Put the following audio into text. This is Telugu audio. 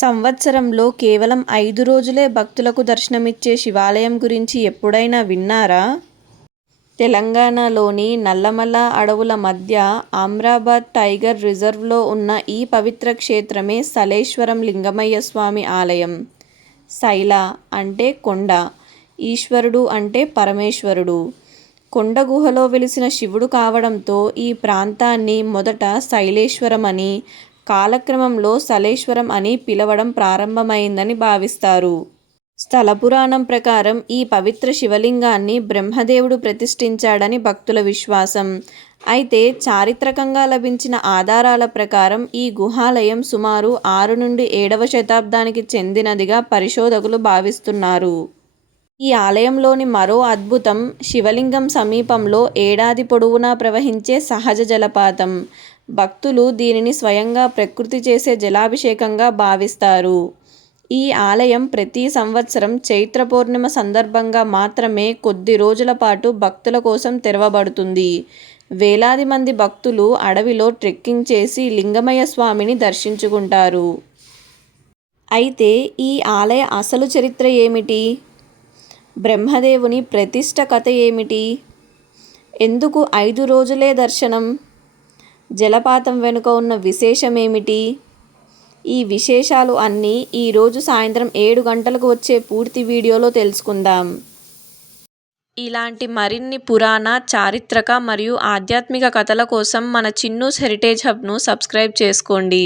సంవత్సరంలో కేవలం 5 రోజులే భక్తులకు దర్శనమిచ్చే శివాలయం గురించి ఎప్పుడైనా విన్నారా? తెలంగాణలోని నల్లమల అడవుల మధ్య అమ్రాబాద్ టైగర్ రిజర్వ్లో ఉన్న ఈ పవిత్ర క్షేత్రమే సలేశ్వరం లింగమయ్య స్వామి ఆలయం. శైల అంటే కొండ, ఈశ్వరుడు అంటే పరమేశ్వరుడు. కొండ గుహలో వెలిసిన శివుడు కావడంతో ఈ ప్రాంతాన్ని మొదట శైలేశ్వరమని, కాలక్రమంలో సలేశ్వరం అని పిలవడం ప్రారంభమైందని భావిస్తారు. స్థల పురాణం ప్రకారం ఈ పవిత్ర శివలింగాన్ని బ్రహ్మదేవుడు ప్రతిష్ఠించాడని భక్తుల విశ్వాసం. అయితే చారిత్రకంగా లభించిన ఆధారాల ప్రకారం ఈ గుహాలయం సుమారు 6 నుండి 7వ శతాబ్దానికి చెందినదిగా పరిశోధకులు భావిస్తున్నారు. ఈ ఆలయంలోని మరో అద్భుతం శివలింగం సమీపంలో ఏడాది పొడవునా ప్రవహించే సహజ జలపాతం. భక్తులు దీనిని స్వయంగా ప్రకృతి చేసే జలాభిషేకంగా భావిస్తారు. ఈ ఆలయం ప్రతి సంవత్సరం చైత్ర పౌర్ణిమ సందర్భంగా మాత్రమే కొద్ది రోజుల పాటు భక్తుల కోసం తెరవబడుతుంది. వేలాది మంది భక్తులు అడవిలో ట్రెక్కింగ్ చేసి లింగమయ్య స్వామిని దర్శించుకుంటారు. అయితే ఈ ఆలయ అసలు చరిత్ర ఏమిటి? బ్రహ్మదేవుని ప్రతిష్ఠ కథ ఏమిటి? ఎందుకు 5 రోజులే దర్శనం? జలపాతం వెనుక ఉన్న విశేషమేమిటి? ఈ విశేషాలు అన్నీ ఈరోజు సాయంత్రం 7 గంటలకు వచ్చే పూర్తి వీడియోలో తెలుసుకుందాం. ఇలాంటి మరిన్ని పురాణ, చారిత్రక మరియు ఆధ్యాత్మిక కథల కోసం మన చిన్నూస్ హెరిటేజ్ హబ్ను సబ్స్క్రైబ్ చేసుకోండి.